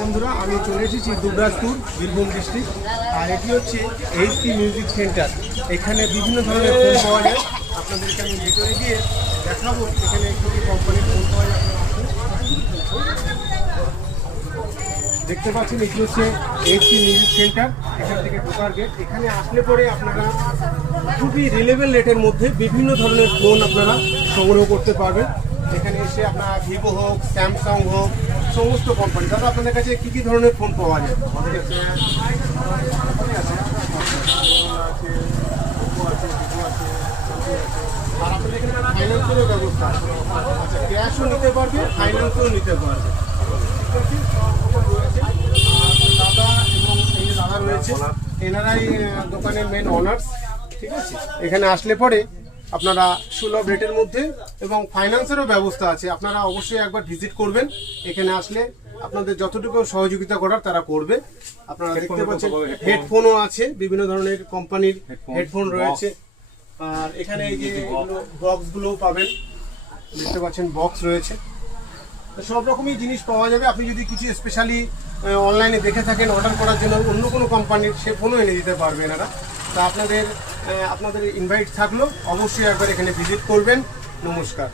বন্ধুরা, আমি চলে এসেছি দুবরাজপুর, বীরভূম ডিস্ট্রিক্ট। আর এটি হচ্ছে এইচপি মিউজিক সেন্টার। এখানে বিভিন্ন ধরনের ফোন পাওয়া যায়। আপনাদেরকে আমি ভিতরে গিয়ে দেখাবো এখানে কী কী কোম্পানির ফোন পাওয়া যায়। দেখতে পাচ্ছেন এটি হচ্ছে এইচপি মিউজিক সেন্টার। এখান থেকে ঢোকার গেট। এখানে আসলে পরে আপনারা খুবই রিলেভেল রেটের মধ্যে বিভিন্ন ধরনের ফোন আপনারা সংগ্রহ করতে পারবেন। এখানে এসে আপনার ভিভো হোক, স্যামসাং হোক, সমস্ত কোম্পানি। দাদা, আপনাদের কাছে কী কী ধরনের ফোন পাওয়া যায়? আমাদের কাছে আর আপনাদের এখানে ফাইন্যান্সেরও ব্যবস্থা আছে। আচ্ছা, ক্যাশও নিতে পারবে, ফাইন্যান্সও নিতে পারবে। দাদা এবং এই যে দাদা রয়েছে, এনারাই দোকানের মেন অনার্স। ঠিক আছে, এখানে আসলে পরে আপনারা সুলভ রেটের মধ্যে এবং ফাইন্যান্সেরও ব্যবস্থা আছে। আপনারা অবশ্যই একবার ভিজিট করবেন। এখানে আসলে আপনাদের যতটুকু সহযোগিতা করার তারা করবে। আপনারা দেখতে পাচ্ছেন হেডফোনও আছে, বিভিন্ন ধরনের কোম্পানির হেডফোন রয়েছে। আর এখানে এই যে বক্সগুলোও পাবেন, দেখতে পাচ্ছেন বক্স রয়েছে। সব রকমই জিনিস পাওয়া যাবে। আপনি যদি কিছু স্পেশালি অনলাইনে দেখে থাকেন অর্ডার করার জন্য অন্য কোনো কোম্পানির, সে ফোনও এনে দিতে পারবে এনারা। তা আপনাদের ইনভাইট থাকলো, অবশ্যই একবার এখানে ভিজিট করবেন। নমস্কার।